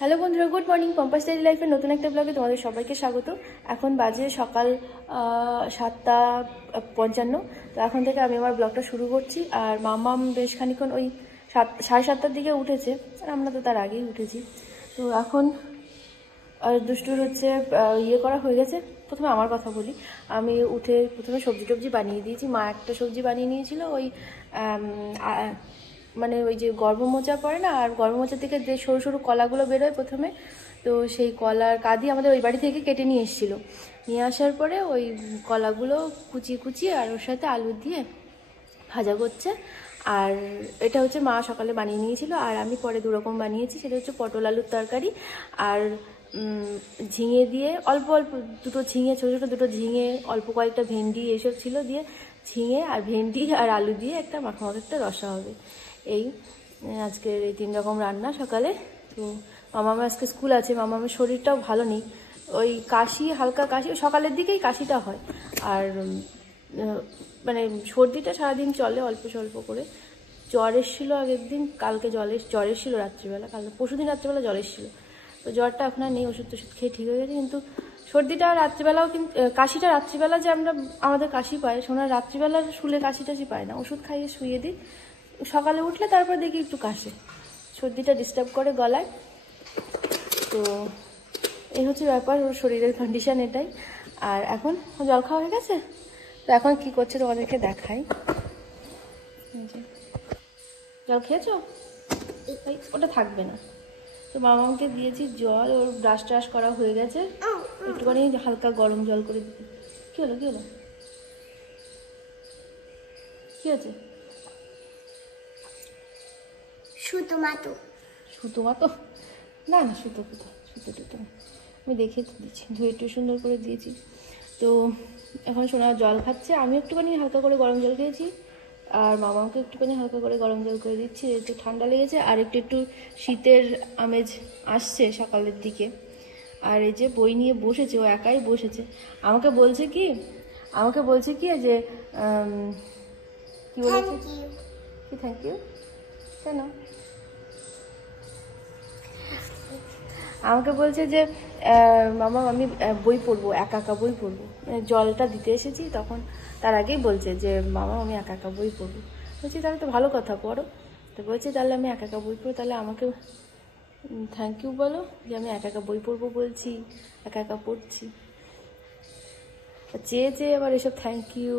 Hello বন্ধুরা, good morning. পম্পাস daily লাইফের নতুন একটা ব্লগে তোমাদের সবাইকে স্বাগত। এখন বাজে সকাল 7:55। তো এখন থেকে আমি আমার ব্লগটা শুরু করছি। আর মাম্মাম বেশ খানিক্ষণ ওই 7:30টার দিকে উঠেছে, আর আমরা তো তার আগেই উঠেছি। তো এখন দুষ্টুর হচ্ছে ইয়ে করা হয়ে গেছে। প্রথমে আমার কথা বলি, আমি উঠে প্রথমে সবজি টবজি বানিয়ে দিয়েছি। মা একটা সবজি বানিয়ে নিয়েছিল, ওই মানে ওই যে গর্ভমোচা পড়ে না, আর গর্ভমোচা থেকে যে সরু সরু কলাগুলো বেরোয় প্রথমে, তো সেই কলার কাঁদি আমাদের ওই বাড়ি থেকে কেটে নিয়ে এসেছিলো। নিয়ে আসার পরে ওই কলাগুলো কুচিয়ে কুচিয়ে আর ওর সাথে আলু দিয়ে ভাজা করছে। আর এটা হচ্ছে মা সকালে বানিয়ে নিয়েছিল, আর আমি পরে দুরকম বানিয়েছি। সেটা হচ্ছে পটল আলুর তরকারি আর ঝিঙে দিয়ে অল্প অল্প দুটো ঝিঙে, ছোটো ছোটো দুটো ঝিঙে, অল্প কয়েকটা ভেন্ডি, এইসব ছিল দিয়ে ঝিঙে আর ভেন্ডি আর আলু দিয়ে একটা মাখা একটা রসা হবে। এই আজকের এই 3 রকম রান্না সকালে। তো মামামের আজকে স্কুল আছে, মামামের শরীরটাও ভালো নেই, ওই কাশি, হালকা কাশি, সকালের দিকেই কাশিটা হয়। আর মানে সর্দিটা সারাদিন চলে অল্প স্বল্প করে। জ্বর এসেছিলো আগের দিন, কালকে জ্বর এসেছিলো রাত্রিবেলা, কালকে পরশুদিন রাত্রিবেলা জ্বর এসেছিলো। তো জ্বরটা এখন আর নেই, ওষুধ খেয়ে ঠিক হয়ে গেছে। কিন্তু সর্দিটা রাত্রিবেলাও, কিন্তু কাশিটা রাত্রিবেলা যে আমাদের কাশি পায়, শোনার রাত্রিবেলা শুলে কাশি টাশি পায় না, ওষুধ খাইয়ে শুয়ে দিই, সকালে উঠলে তারপর দেখি একটু কাশে, সর্দিটা ডিস্টার্ব করে গলায়। তো এই হচ্ছে ব্যাপার, ওর শরীরের কন্ডিশন এটাই। আর এখন জল খাওয়া হয়ে গেছে, তো এখন কি করছে তোমাদেরকে দেখাই। জল খেয়েছো? ওটা থাকবে না। তো মামাকে দিয়েছি জল, ওর ব্রাশ ট্রাশ করা হয়ে গেছে, একটুখানি হালকা গরম জল করে দিতে। কি হলো কি হলো কি হয়েছে? সুতো মাতো না না, সুতো টুতো আমি দেখে দিচ্ছি, ধুয়ে একটু সুন্দর করে দিয়েছি। তো এখন সোনা জল খাচ্ছে, আমি একটুখানি হালকা করে গরম জল খেয়েছি, আর মামাকে একটুখানি হালকা করে গরম জল করে দিচ্ছি। একটু ঠান্ডা লেগেছে, আর একটু শীতের আমেজ আসছে সকালের দিকে। আর এই যে বই নিয়ে বসেছে, ও একাই বসেছে। আমাকে বলছে কি যে কি বলেছে, কি থ্যাংক ইউ কেন? আমাকে বলছে যে মামা আমি বই পড়বো, একা একা বই পড়বো। জলটা দিতে এসেছি তখন, তার আগেই বলছে যে মামা আমি একা একা বই পড়বো। বলছি তাহলে তো ভালো কথা, পড়ো। তো বলছি তাহলে আমি একা একা বই পড়বো, তাহলে আমাকে থ্যাংক ইউ বলো যে আমি একা একা বই পড়বো বলছি, একা একা পড়ছি। চেয়ে আবার এসব থ্যাংক ইউ,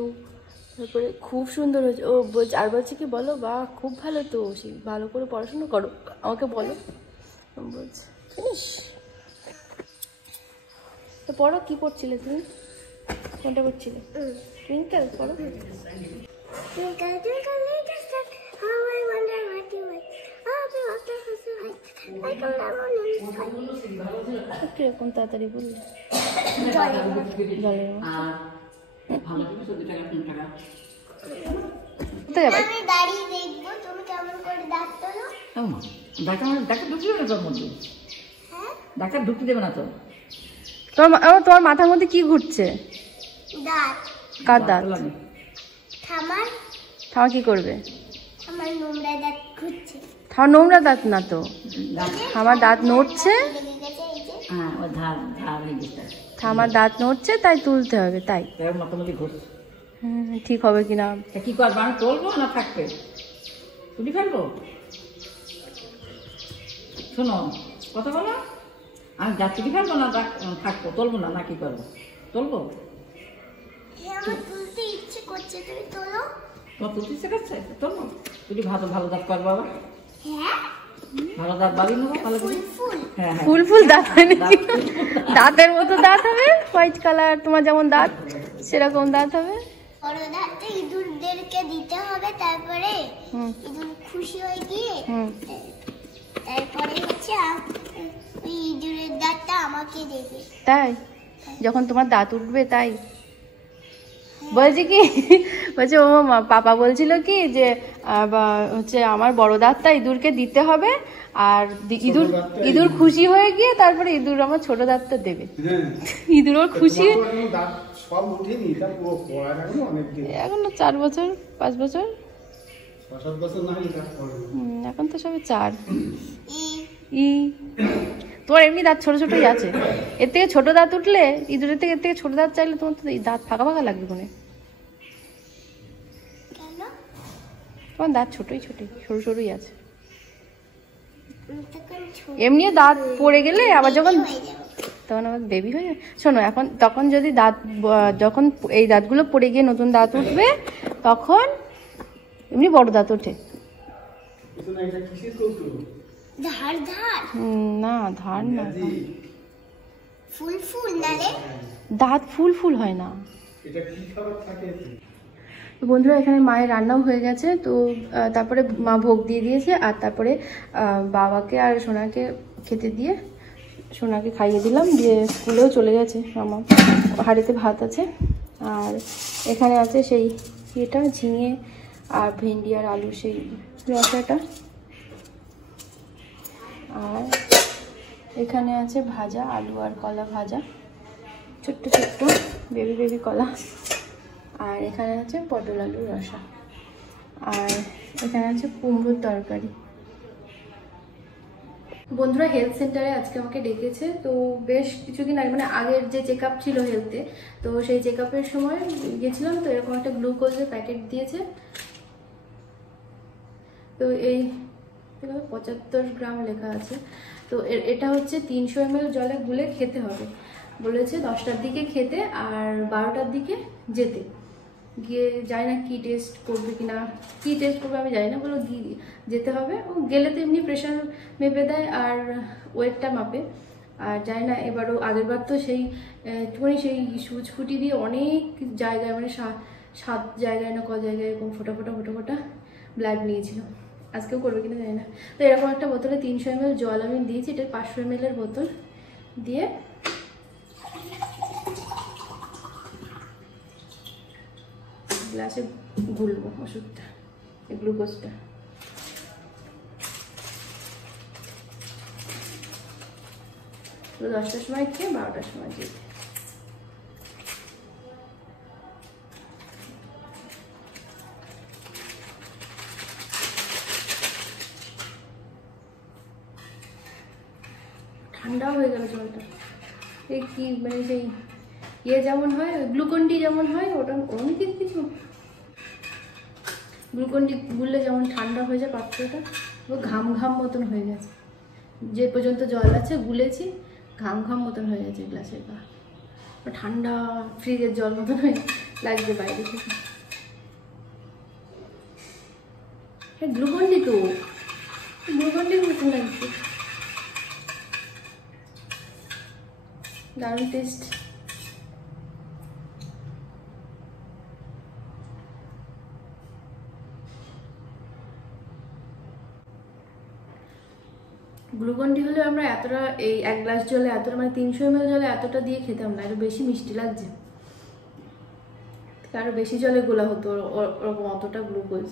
তারপরে খুব সুন্দর হয়েছে ও বলছে। আর বলছে কি বলো, বা খুব ভালো, তো ভালো করে পড়াশোনা করো, আমাকে বলো বলছে। জানিস তো পড়ো, কি পড়ছিলে তুমি? কোনটা পড়ছিলে? টুইঙ্কেল পড়ো। কিরকম তাড়াতাড়ি বললে? জলের ডাক্তার ঢুকতে দেবে না তো। তোমার মাথার মধ্যে কি ঘুরছে? কার দাঁত? থামা কি করবে? থামা নোংরা দাঁত না তো, আমার দাঁত নড়ছে, থামার দাঁত নড়ছে, তাই তুলতে হবে, তাই ঠিক হবে কিনা। কি করবো, আমি তুলবো না থাকবে তুলি ফেলবো? শোনো কথা বলো, আমি যা তুলি ফেলবো না থাকবো, তুলবো না, না কি করবো? তুলবো? তুলতে ইচ্ছে করছে, তুমি তোলো। তোমার তুলতে ইচ্ছে করছে, তুলবো। তুলি ভালো দাঁত করবো আবার, ভালো দাঁত বাড়ি নেবো ভালো করে। ফুল ফুল দাঁত, দাঁতের মতো দাঁত হবে, হোয়াইট কালার, তোমার যেমন দাঁত সেরকম দাঁত হবে। বড় দাঁতে ইঁদুরদেরকে দিতে হবে, তারপরে ইঁদুর খুশি হয়ে গিয়ে তারপরে হচ্ছে ওই ইঁদুরের দাঁতটা আমাকে দেবে। তাই যখন তোমার দাঁত উঠবে, তাই বলছি কি, বলছে ও পাপা বলছিল কি যে হচ্ছে আমার বড় দাঁতটা ইঁদুরকে দিতে হবে, আর ইঁদুর খুশি হয়ে গিয়ে তারপরে ইঁদুর আমার ছোট দাঁতটা দেবে। ইঁদুর ওর খুশি, এখন 4 বছর 5 বছর, এখন তো সবে 4। তোর এমনি দাঁত ছোট ছোটই আছে, এর থেকে ছোট দাঁত উঠলে ইঁদুরের থেকে, এর থেকে ছোট দাঁত চাইলে তোমার তো দাঁত ফাঁকা ফাঁকা লাগবে মনে। কেন? তোমার দাঁত ছোটই ছোটই, সরু সরুই আছে। তখন ছোট এমনি দাঁত পড়ে গেলে আবার যখন হয়ে যাবে। তখন আবার বেবি হয়ে যাবে। শোনো, এখন তখন যদি দাঁত যখন এই দাঁতগুলো পড়ে গিয়ে নতুন দাঁত উঠবে তখন এমনি বড় দাঁত ওঠে। ধার ধার না ধার না, ফুল ফুল না রে। দাঁত ফুল ফুল হয় না। তো বন্ধুরা, এখানে মায়ের রান্নাও হয়ে গেছে। তো তারপরে মা ভোগ দিয়ে দিয়েছে, আর তারপরে বাবাকে আর সোনাকে খেতে দিয়ে সোনাকে খাইয়ে দিলাম, দিয়ে স্কুলেও চলে গেছে। আমার হাঁড়িতে ভাত আছে, আর এখানে আছে সেই এটা ঝিঙে আর ভেন্ডি আর আলু সেই রসাটা, আর এখানে আছে ভাজা আলু আর কলা ভাজা, ছোট্ট ছোট্ট বেবি বেবি কলা, আর এখানে আছে পটল আলুর রসা, আর এখানে আছে কুমড়োর তরকারি। বন্ধুরা, হেলথ সেন্টারে আজকে আমাকে ডেকেছে। তো বেশ কিছুদিন আগে, মানে আগের যে চেক আপ ছিল হেলথে, তো সেই চেক আপের সময় গেছিলাম। তো এরকম একটা গ্লুকোজের প্যাকেট দিয়েছে। তো এই 75 গ্রাম লেখা আছে। তো এটা হচ্ছে 300 ml জলে গুলে খেতে হবে বলেছে, 10টার দিকে খেতে আর 12টার দিকে যেতে। গিয়ে জানি না কি টেস্ট করবে কিনা, কি টেস্ট করবে আমি জানি না, বলো যেতে হবে। ও গেলে তো এমনি প্রেশার মেপে দেয় আর ওয়েটটা মাপে। আর জানি না এবারও, আগের বার তো সেই একটুখানি সেই সুচ ফুটি দিয়ে অনেক জায়গায়, মানে 7 জায়গায় না ক জায়গায় এরকম ফোটা ফোটা ফোটা ফোটা ব্লাড নিয়েছিল। আজকেও করবে কিনা জানি না। তো এরকম একটা বোতলে 300 ml জল আমি দিয়েছি, এটা 500 ml এর বোতল দিয়ে গ্লাসে গুলবো ওষুধটা, গ্লুকোজটা। তো 10টার সময় খেয়ে 12টার সময় যেতে। ঠান্ডাও হয়ে গেল জলটা। এই কি মানে সেই ইয়ে যেমন হয়, গ্লুকন ডি যেমন হয়, ওটা অনেক কিছু গ্লুকন ডি গুললে যেমন ঠান্ডা হয়ে যায় পাত্রটা, ও ঘাম ঘাম মতন হয়ে গেছে। যে পর্যন্ত জল আছে গুলেছি, ঘাম ঘাম মতন হয়ে গেছে গ্লাসের গা, ঠান্ডা ফ্রিজের জল মতন হয়ে লাগছে বাইরে থেকে। গ্লুকন ডি তো গ্লুকন ডির মতন লাগছে, দারুণ টেস্ট। গ্লুকন ডি হলে আমরা এতটা, এই 1 গ্লাস জলে এতটা, মানে 300 ml জলে এতটা দিয়ে খেতাম না, এটা বেশি মিষ্টি লাগছে। আরো বেশি জলে গোলা হতো ওরকম অতটা গ্লুকোজ।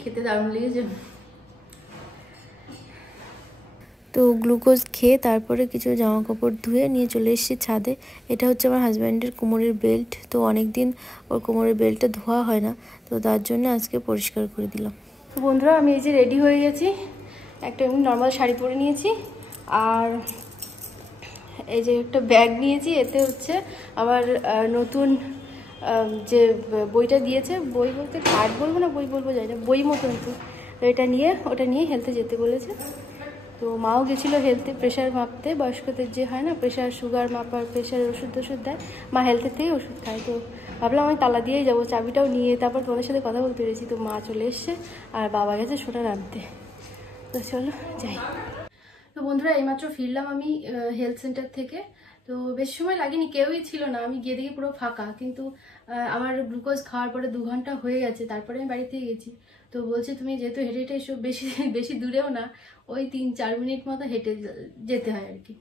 খেতে দারুণ লেগেছে। তো গ্লুকোজ খেয়ে তারপরে কিছু জামা কাপড় ধুয়ে নিয়ে চলে এসেছি ছাদে। এটা হচ্ছে আমার হাজব্যান্ডের কোমরের বেল্ট। তো অনেক দিন ওর কোমরের বেল্টটা ধোয়া হয় না, তো তার জন্য আজকে পরিষ্কার করে দিলাম। তো বন্ধুরা, আমি এই যে রেডি হয়ে গেছি, একটা এমনি নর্মাল শাড়ি পরে নিয়েছি, আর এই যে একটা ব্যাগ নিয়েছি। এতে হচ্ছে আমার নতুন যে বইটা দিয়েছে, বই বলতে কার্ড বলবো না বই বলবো জানি না, বই মতন। তো ওটা নিয়ে হেলথে যেতে বলেছে। তো মাও গেছিলো হেলথে প্রেশার মাপতে, বয়স্কদের যে হয় না প্রেশার সুগার মাপার, প্রেশার ওষুধ দেয়, মা হেলথের থেকেই ওষুধ খায়। তো ভাবলাম আমি তালা দিয়েই যাবো, চাবিটাও নিয়ে তারপর তোমাদের সাথে কথা বলতে পেরেছি। তো মা চলে এসছে আর বাবা গেছে সোনার আনতে। তো চলো যাই। তো বন্ধুরা, এইমাত্র ফিরলাম আমি হেলথ সেন্টার থেকে। তো বেশি সময় লাগেনি, কেউই ছিল না, আমি গিয়ে দেখি পুরো ফাঁকা। কিন্তু আমার গ্লুকোজ খাওয়ার পরে 2 ঘন্টা হয়ে গেছে, তারপরে আমি বাড়িতে গেছি। তো বলছে তুমি যেহেতু হেঁটে হেঁটে এসো, বেশি দূরেও না, ওই 3-4 মিনিট মতো হেঁটে যেতে হয় আর কি,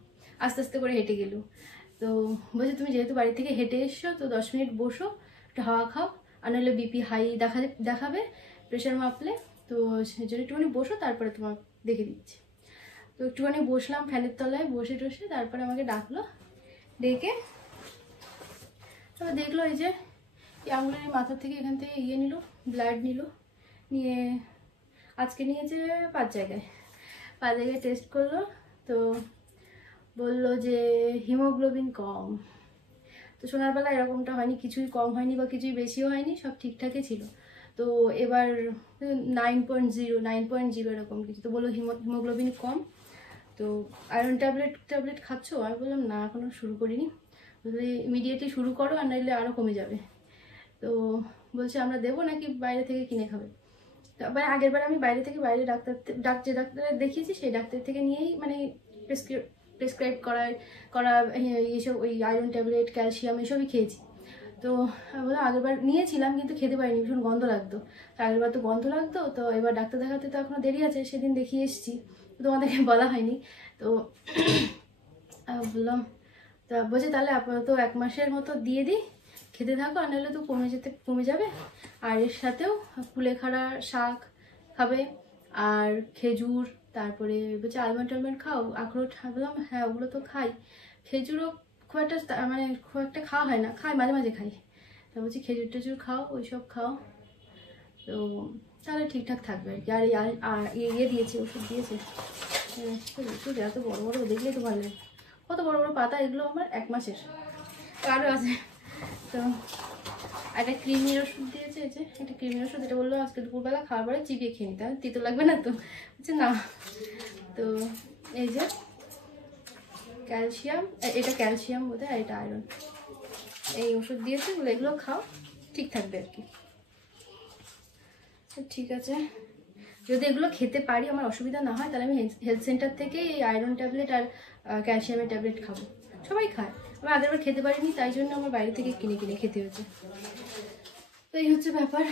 আস্তে আস্তে করে হেঁটে গেলেও। তো বলছে তুমি যেহেতু বাড়ি থেকে হেঁটে এসছো, তো 10 মিনিট বসো, একটু হাওয়া খাও, আর নাহলে বিপি হাই দেখাবে প্রেশার মাপলে। তো সেজন্য একটুখানি বসো, তারপরে তোমার দেখে দিচ্ছি। তো একটুখানি বসলাম ফ্যানের তলায়, বসে টসে তারপরে আমাকে ডাকলো, ডেকে তারপর দেখলো এই যে আঙুলের মাথা থেকে এখান থেকে নিল, ব্লাড নিল, নিয়ে আজকে নিয়েছে 5 জায়গায় টেস্ট করলো, তো বললো যে হিমোগ্লোবিন কম। তো সোনার বেলা এরকমটা হয়নি, কিছুই কম হয়নি বা কিছুই বেশিও হয়নি, সব ঠিকঠাকই ছিল। তো এবার 9.0 এরকম কিছু, তো বললো হিমোগ্লোবিন কম। তো আয়রন ট্যাবলেট খাচ্ছো? আমি বললাম না, এখনও শুরু করিনি। ইমিডিয়েটলি শুরু করো, আর নাইলে আরও কমে যাবে। তো বলছে আমরা দেবো নাকি বাইরে থেকে কিনে খাবে। তারপরে আগের বার আমি বাইরে যে ডাক্তার দেখিয়েছি সেই ডাক্তার থেকে নিয়েই মানে প্রেসক্রাইব করা এইসব ওই আয়রন ট্যাবলেট, ক্যালসিয়াম এসবই খেয়েছি। তো বললাম আগেরবার নিয়েছিলাম কিন্তু খেতে পারিনি, ভীষণ গন্ধ লাগতো। আগেরবার তো গন্ধ লাগতো, তো এবার ডাক্তার দেখাতে তো এখনও দেরি আছে, সেদিন দেখিয়ে এসেছি, তোমাদেরকে বলা হয়নি। তো বললাম, তা বলছে তাহলে আপাতত 1 মাসের মতো দিয়ে দিই, খেতে থাকো, আর নাহলে তো কমে যাবে। আর এর সাথেও কুলেখাড়া শাক খাবে, আর খেজুর, তারপরে বলছে আলমন্ড খাও, আখরোট। বললাম হ্যাঁ ওগুলো তো খাই, খেজুরও খুব একটা খাওয়া হয় না, মাঝে মাঝে খাই। তা বলছি খেজুর টেজুর খাও, ওইসব খাও, তো তাহলে ঠিকঠাক থাকবে আর কি। আর দিয়েছে, ওষুধ দিয়েছে। ওষুধ এত বড় বড়, দেখলেই তো ভালো লাগে, কত বড় বড় পাতা। এগুলো আমার 1 মাসের, আরও আছে। তো একটা ক্রিমির ওষুধ দিয়েছে, এই যে একটা ক্রিমির ওষুধ। এটা বললো আজকে দুপুরবেলা খাওয়ার পরে চিবিয়ে খেয়ে নিতে, তিতো লাগবে না তো? বলছে না। তো এই যে ক্যালসিয়াম, এটা ক্যালসিয়াম বোধহয়, আর এটা আয়রন, এই ওষুধ দিয়েছে, বলে এগুলো খাও, ঠিক থাকবে আর কি। ঠিক আছে, যদি এগুলো খেতে পারি, আমার অসুবিধা না হয়, তাহলে আমি হেলথ সেন্টার থেকে এই আয়রন ট্যাবলেট আর ক্যালসিয়ামের ট্যাবলেট খাবো। সবাই খায়, আমি আগেরবার খেতে পারিনি, তাই জন্য আমার বাইরে থেকে কিনে খেতে হয়েছে। তো এই হচ্ছে ব্যাপার,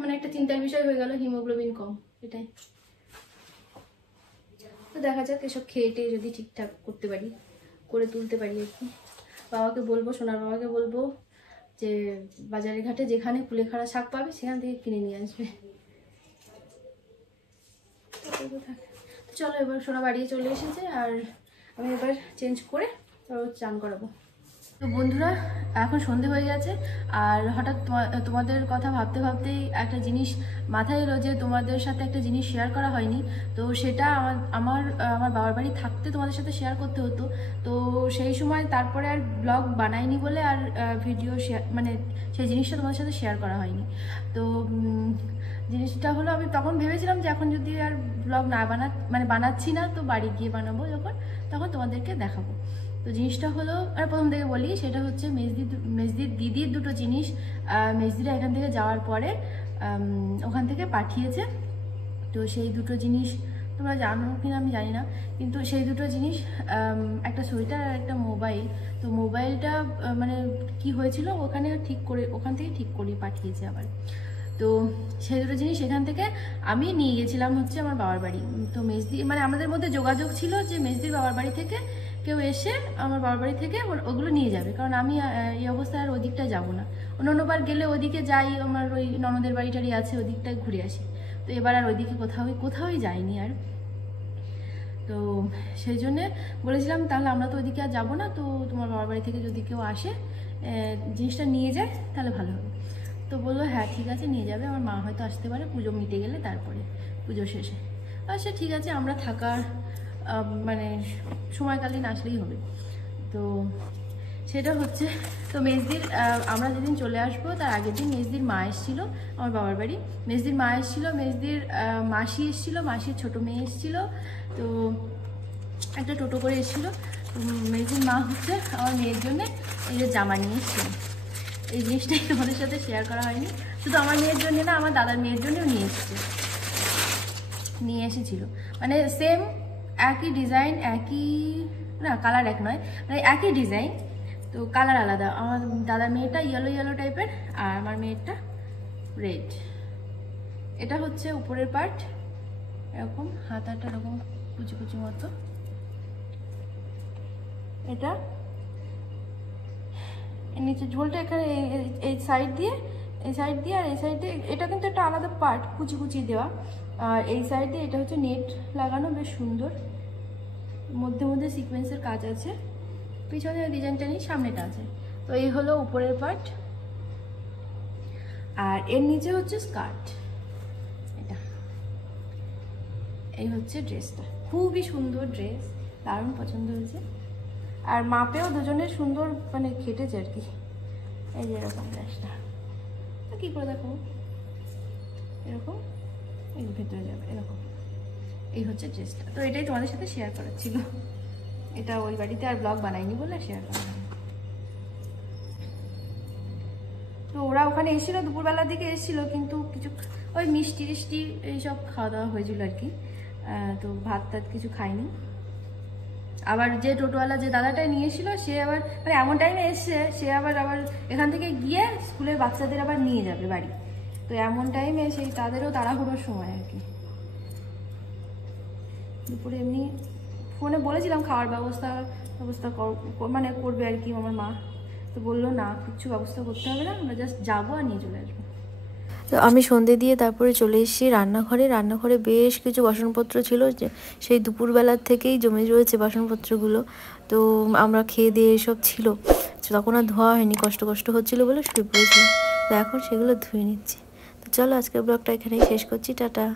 মানে একটা চিন্তার বিষয় হয়ে গেল, হিমোগ্লোবিন কম, এটাই। তো দেখা যাক, এসব খেয়ে যদি ঠিকঠাক করতে পারি, করে তুলতে পারি আর কি। বাবাকে বলবো, সোনার বাবাকে বলবো যে বাজারে ঘাটে যেখানে কুলেখাড়া শাক পাবে সেখান থেকে কিনে নিয়ে আসবে। চলো, এবার সোনা বাড়িয়ে চলে এসেছে, আর আমি এবার চেঞ্জ করে চান করাবো। তো বন্ধুরা, এখন সন্ধে হয়ে গেছে, আর হঠাৎ তোমাদের কথা ভাবতে ভাবতেই একটা জিনিস মাথায় এলো যে তোমাদের সাথে একটা জিনিস শেয়ার করা হয়নি। তো সেটা আমার বাবার বাড়ি থাকতে তোমাদের সাথে শেয়ার করতে হতো। তো সেই সময় তারপরে আর ব্লগ বানাইনি বলে আর ভিডিও শেয়ার, মানে সেই জিনিসটা তোমাদের সাথে শেয়ার করা হয়নি। তো জিনিসটা হলো, আমি তখন ভেবেছিলাম যে এখন যদি আর ব্লগ না বানাচ্ছি না, তো বাড়ি গিয়ে বানাবো, তখন তোমাদেরকে দেখাবো। তো জিনিসটা হলো, আর প্রথম থেকে বলি, সেটা হচ্ছে মেজদির দিদির দুটো জিনিস মেজদিরা এখান থেকে যাওয়ার পরে ওখান থেকে পাঠিয়েছে। তো সেই দুটো জিনিস তোমরা জানো কিনা আমি জানি না, কিন্তু সেই দুটো জিনিস একটা সোয়েটার আর একটা মোবাইল। তো মোবাইলটা মানে কি হয়েছিল, ওখান থেকে ঠিক করে পাঠিয়েছে আবার। তো সেই দুটো জিনিস এখান থেকে আমি নিয়ে গেছিলাম হচ্ছে আমার বাবার বাড়ি। তো মেজদি, মানে আমাদের মধ্যে যোগাযোগ ছিল যে মেজদির বাবার বাড়ি থেকে কেউ এসে আমার বাবার বাড়ি থেকে ওগুলো নিয়ে যাবে, কারণ আমি এই অবস্থায় আর ওদিকটা যাবো না। অন্যবার গেলে ওদিকে যাই, আমার ওই ননদের বাড়িটারি আছে, ওদিকটায় ঘুরে আসি। তো এবার আর ওইদিকে কোথাওই যাইনি আর। তো সেই জন্যে বলেছিলাম তাহলে আমরা তো ওইদিকে আর যাবো না, তো তোমার বাবার বাড়ি থেকে যদি কেউ আসে জিনিসটা নিয়ে যায় তাহলে ভালো হবে। তো বললো হ্যাঁ ঠিক আছে, নিয়ে যাবে, আমার মা হয়তো আসতে পারে পুজো মিটে গেলে, তারপরে পুজো শেষে। আচ্ছা ঠিক আছে, আমরা থাকার মানে সময়কালীন আসলেই হবে। তো সেটা হচ্ছে, তো মেজদির আমরা যেদিন চলে আসবো তার আগের দিন মেজদির মা এসেছিলো আমার বাবার বাড়ি। মেজদির মা এসেছিলো, মেজদির মাসি এসেছিলো, মাসির ছোটো মেয়ে এসেছিলো। তো একটা টোটো করে এসেছিলো। মেজদির মা হচ্ছে আমার মেয়ের জন্যে এই যে জামা নিয়ে এসেছিল। এই জিনিসটাই তোমাদের সাথে শেয়ার করা হয়নি, শুধু আমার মেয়ের জন্য না, আমার দাদার মেয়ের জন্যও নিয়ে এসেছিলো। মানে সেম একই ডিজাইন, কালার এক নয়, মানে একই ডিজাইন, তো কালার আলাদা। আমার দাদার মেয়েটা ইয়েলো টাইপের, আর আমার মেয়েরটা রেড। এটা হচ্ছে উপরের পার্ট, এরকম হাতাটা এরকম কুচি মতো। এটা নিচে ঝোলটা এখানে এই সাইড দিয়ে আর এই সাইড দিয়ে, এটা কিন্তু একটা আলাদা পার্ট, কুচি দেওয়া। আর এই সাইড দিয়ে এটা হচ্ছে নেট লাগানো, বেশ সুন্দর, মধ্যে সিকোয়েন্সের কাজ আছে। পিছনে ডিজাইনটা নেই, সামনেটা আছে। তো এই হলো উপরের পার্ট, আর এর নিচে হচ্ছে স্কার্ট। এই হচ্ছে ড্রেসটা, খুবই সুন্দর ড্রেস, দারুণ পছন্দ হয়েছে। আর মাপেও দুজনের সুন্দর মানে খেটেছে আর কি। এই যে এরকম ড্রেসটা কী করে দেখো, এরকম এই ভেতরে যাবে এরকম। এই হচ্ছে ড্রেসটা। তো এটাই তোমাদের সাথে শেয়ার করার ছিল। এটা ওই বাড়িতে আর ব্লগ বানাইনি বলে শেয়ার করা। তো ওরা ওখানে এসেছিল, দুপুরবেলার দিকে এসেছিল, কিন্তু কিছু ওই মিষ্টি টিষ্টি এইসব খাওয়া দাওয়া হয়েছিল আর কি। তো ভাত টাত কিছু খাইনি। আবার যে টোটোওয়ালা যে দাদাটাই নিয়ে এসেছিল, সে আবার মানে এমন টাইমে এসছে, সে আবার এখান থেকে গিয়ে স্কুলের বাচ্চাদের আবার নিয়ে যাবে বাড়ি। তো এমন টাইমে সেই তাদেরও তাড়াহুড়োর সময় আর কি। দুপুরে এমনি ফোনে বলেছিলাম খাওয়ার ব্যবস্থা মানে করবে আর কি আমার মা। তো বললো না, কিচ্ছু ব্যবস্থা করতে হবে না, আমরা জাস্ট যাবো আর নিয়ে চলে আসবো। তো আমি সন্ধে দিয়ে তারপরে চলে এসেছি রান্নাঘরে বেশ কিছু বাসনপত্র ছিল, যে সেই দুপুরবেলার থেকেই জমে রয়েছে বাসনপত্রগুলো। তো আমরা খেয়ে দিয়ে এসব ছিল, তখন আর ধোয়া হয়নি, কষ্ট হচ্ছিলো বলে শুয়ে পড়েছিলাম। তো এখন সেগুলো ধুয়ে নিচ্ছি। তো চলো আজকের ব্লগটা এখানেই শেষ করছি, টাটা।